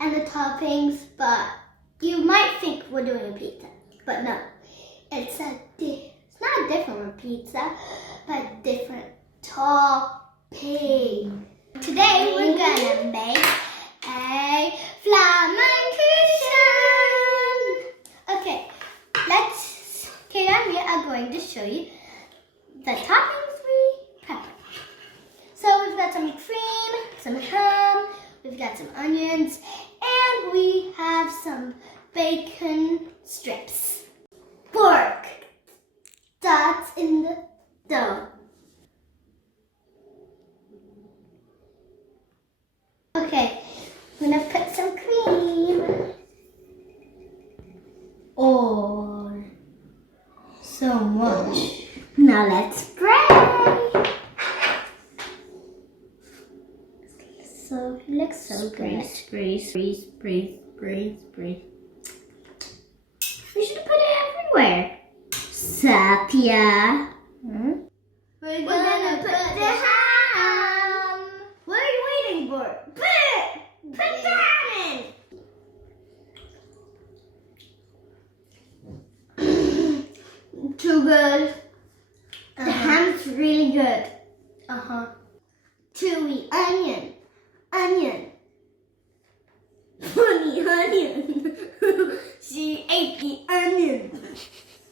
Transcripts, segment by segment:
and the toppings, but you might think we're doing a pizza, but no. It's not a different pizza, but different topping. Today we're gonna make a Flammkuchen. Okay, Kaylah and me are going to show you the toppings we prepared. So we've got some cream, some ham, we've got some onions, and we have some bacon strips. Pork dots in the dough. Okay, I'm gonna put some cream. Oh, so much. Now let's spray. So it looks so good. Spray. We should put it everywhere. Safiya. We're gonna put the ham. What are you waiting for? Put it! Put the ham in! Too good. The ham's really good. Chewy onion. Funny onion. She ate the onion.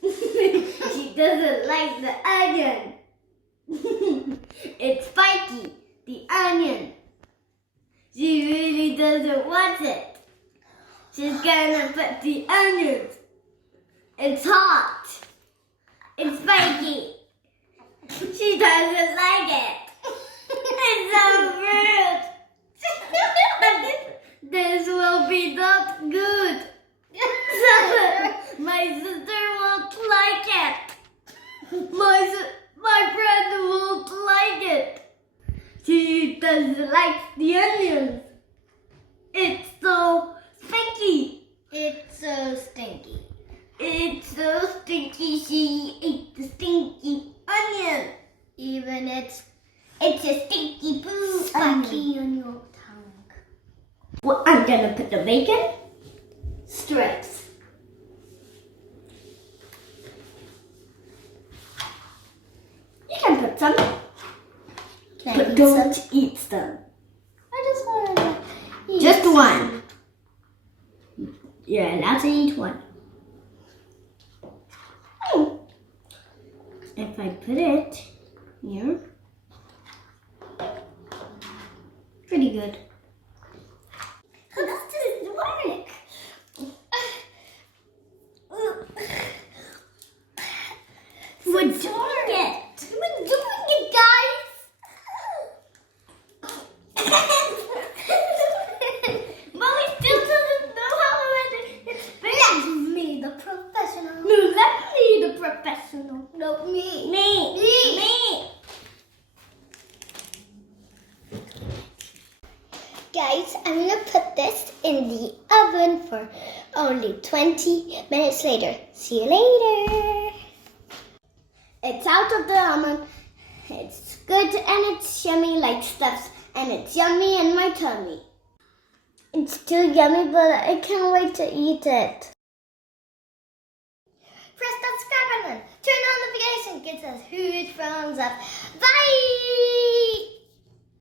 She doesn't like the onion. It's spiky, the onion. She really doesn't want it. She's gonna put the onions. It's hot. It's spiky. She doesn't like it. It's so rude. This will be not good. My sister won't like it. My friend won't like it. She doesn't like the onions. It's so stinky. It's so stinky. It's so stinky. She ate the stinky onion. Even it's a stinky poo spiky on your tongue. Well, I'm gonna put the bacon strips. You can put some, but don't eat some. I just want to eat just one. You're allowed to eat one. If I put it here, pretty good. How does this work? We're doing it. We're doing it, guys. But we still doesn't know how to do it. Let me, the professional. No, let me, the professional. No, me. Me. Guys, I'm gonna put this in the oven for only 20 minutes later. See you later. It's out of the oven. It's good and it's yummy like stuffs, and it's yummy in my tummy. It's too yummy, but I can't wait to eat it. Press that subscribe button, turn on notifications, gives us huge thumbs up. Bye!